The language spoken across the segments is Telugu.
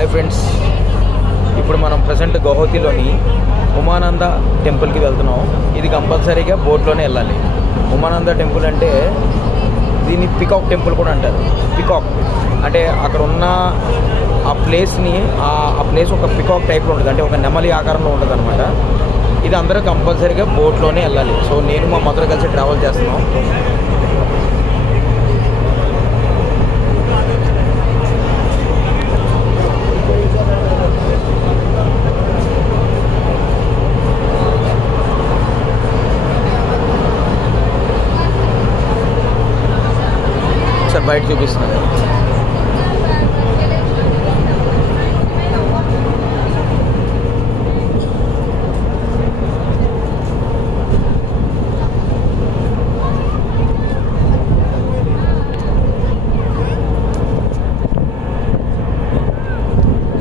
హాయ్ ఫ్రెండ్స్, ఇప్పుడు మనం ప్రజెంట్ గౌహతిలోని ఉమానంద టెంపుల్కి వెళ్తున్నాం. ఇది కంపల్సరీగా బోట్లోనే వెళ్ళాలి. ఉమానంద టెంపుల్ అంటే దీన్ని పికాక్ టెంపుల్ కూడా అంటారు. పికాక్ అంటే అక్కడ ఉన్న ఆ ప్లేస్ని ఆ ప్లేస్ ఒక పికాక్ టైప్లో ఉంటుంది, అంటే ఒక నెమలి ఆకారంలో ఉంటుంది అనమాట. ఇది అందరూ కంపల్సరీగా బోట్లోనే వెళ్ళాలి. సో నేను మా మదర్ కలిసి ట్రావెల్ చేస్తున్నాం. సార్ బయట చూపిస్తున్నాను.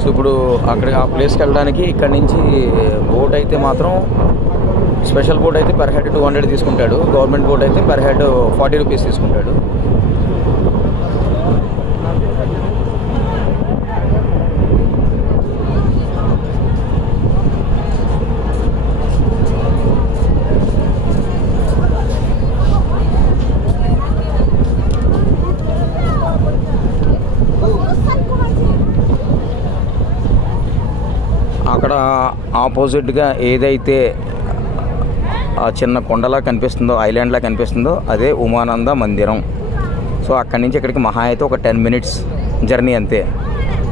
సో ఇప్పుడు అక్కడ ఆ ప్లేస్కి వెళ్ళడానికి ఇక్కడ నుంచి బోట్ అయితే మాత్రం స్పెషల్ బోట్ అయితే పర్ హెడ్ 200 తీసుకుంటాడు. గవర్నమెంట్ బోట్ అయితే పర్ హెడ్ 40 రూపీస్ తీసుకుంటాడు. అక్కడ ఆపోజిట్గా ఏదైతే ఆ చిన్న కొండలా కనిపిస్తుందో, ఐలాండ్లా కనిపిస్తుందో అదే ఉమానంద మందిరం. సో అక్కడి నుంచి ఇక్కడికి మహా అయితే ఒక 10 minutes జర్నీ అంతే.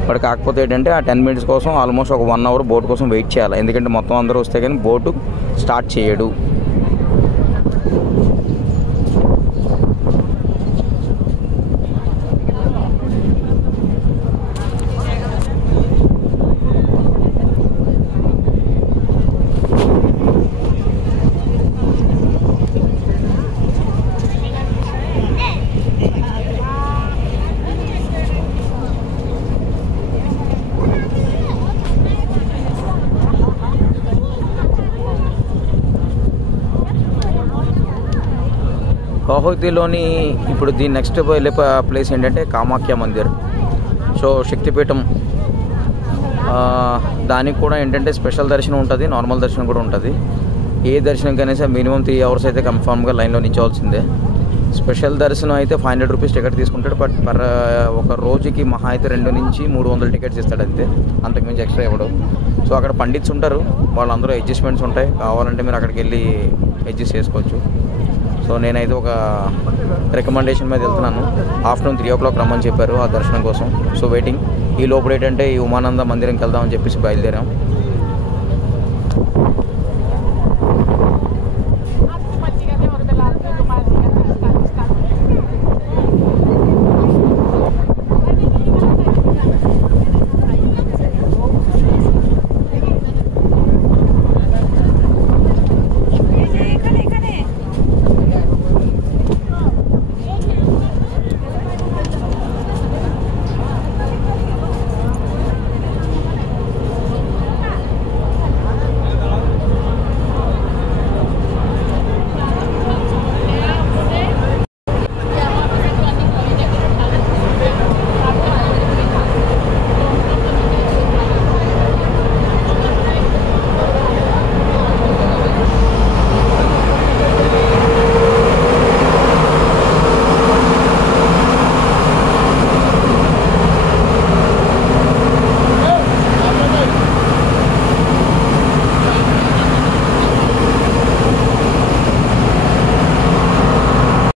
బట్ కాకపోతే ఏంటంటే ఆ 10 minutes కోసం ఆల్మోస్ట్ ఒక 1 hour బోట్ కోసం వెయిట్ చేయాలి. ఎందుకంటే మొత్తం అందరూ వస్తే కానీ బోటు స్టార్ట్ చేయడు. గౌహతిలోని ఇప్పుడు దీని నెక్స్ట్ వెళ్ళే ప్లేస్ ఏంటంటే కామాఖ్య మందిర్. సో శక్తిపీఠం, దానికి కూడా ఏంటంటే స్పెషల్ దర్శనం ఉంటుంది, నార్మల్ దర్శనం కూడా ఉంటుంది. ఏ దర్శనం కనీసం మినిమం 3 hours అయితే కన్ఫామ్గా లైన్లో నిల్చోవాల్సిందే. స్పెషల్ దర్శనం అయితే 500 రూపీస్ టికెట్ తీసుకుంటాడు. బట్ ఒక రోజుకి మహా అయితే 200 నుంచి 300 టికెట్స్ ఇస్తాడు అంతే, అంతకుమించి ఎక్స్ట్రా ఇవ్వడు. సో అక్కడ పండిట్స్ ఉంటారు, వాళ్ళందరూ అడ్జస్ట్మెంట్స్ ఉంటాయి. కావాలంటే మీరు అక్కడికి వెళ్ళి అడ్జస్ట్ చేసుకోవచ్చు. సో నేనైతే ఒక రికమెండేషన్ మీద వెళ్తున్నాను. ఆఫ్టర్నూన్ 3 o'clock రమ్మని చెప్పారు ఆ దర్శనం కోసం. So waiting. ఈ లోపల ఏంటంటే ఈ ఉమానంద మందిరంకి వెళ్దామని చెప్పేసి బయలుదేరాం.